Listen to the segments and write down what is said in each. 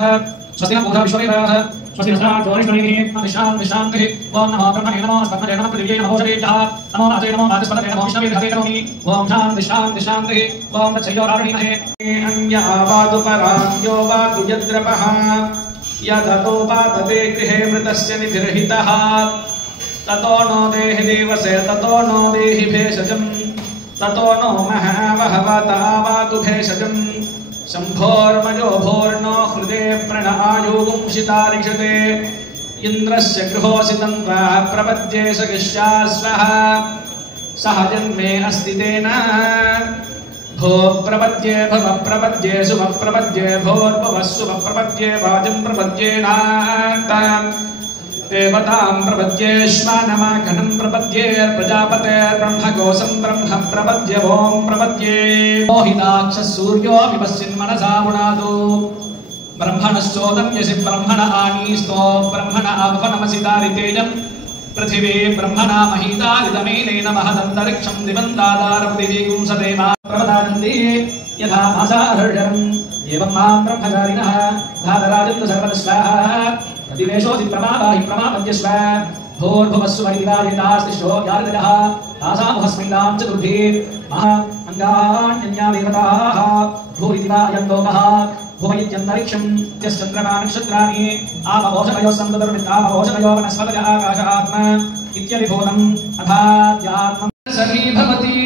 स्वस्ति न पूषा विश्ववेदाः स्वस्ति नस्ताचोरिष्वनिः विश्रान्तिः ओम नमो ब्रह्मणे नमो स्पत्मने नमः पृथिव्यै नमो शरीरः नमो राजे नमो वाचस्पतये नमो विष्णवे हरे करोमि ओम शान्तिः ओम तच्छयोरावणीमहे अन्यावादु परान्यो वातु यद्रपः यदतो वातते गृहे मृतस्य निधिर्हितः ततो नो देहि देवसे ततो नो देहि भेषजम् ततो नो महावहवतावातु भेषजम् शम्भोर्मयो भोर्नो हृदे प्रणआयुगुंसितारिक्षते इन्द्रस्य गृहोऽसितं वा प्रपद्ये सगिष्या स्वः सह जन्मे अस्ति तेन भो प्रपद्ये भव प्रपद्ये शुभ प्रपद्ये भोर्भुवः शुभ प्रपद्ये वाजं प्रपद्येनाताम् देवतां प्रपद्ये श्वानमाघनं प्रपद्ये प्रजापतेर्ब्रह्मकोशं ब्रह्म प्रपद्ये ओं प्रपद्ये मोहिताक्षः सूर्यो विपश्चिन् मनसा गुणादो ब्रह्मणश्चोदं यशि ब्रह्मण आनीस्तो ब्रह्मण आह्वनमसितारितेजं पृथिवी ब्रह्मणा महितारितमेनेन महदन्तरिक्षं दिवन्दादारपृथिवीगुं सदेवा प्रवदानन्ति यथा मासाहर्षरम् एवं मां ब्रह्मचारिणः धातराजन्तु सर्वस्वाहा दिवेशोऽसि प्रमादाहि प्रमापद्यस्व भोर्भुवस्सु वैराजितास्तिष्ठो यारदः तासामुहस्मिन्नां चतुर्भि महा अङ्गान्यन्या देवताः भूरिति वा अयं लोकः भुवयत्यन्तरिक्षं यश्चन्द्रमा नक्षत्राणि आपवोषणयोः सन्ततरुमित्रापवोषणयो वनस्पतय आकाश आत्मा इत्यभिभूतम् अथाध्यात्मं सखी भवति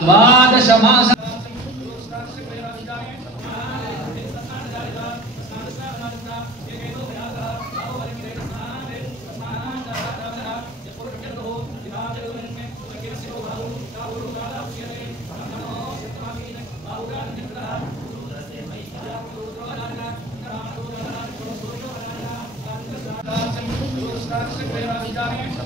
द्वादश मास Gracias.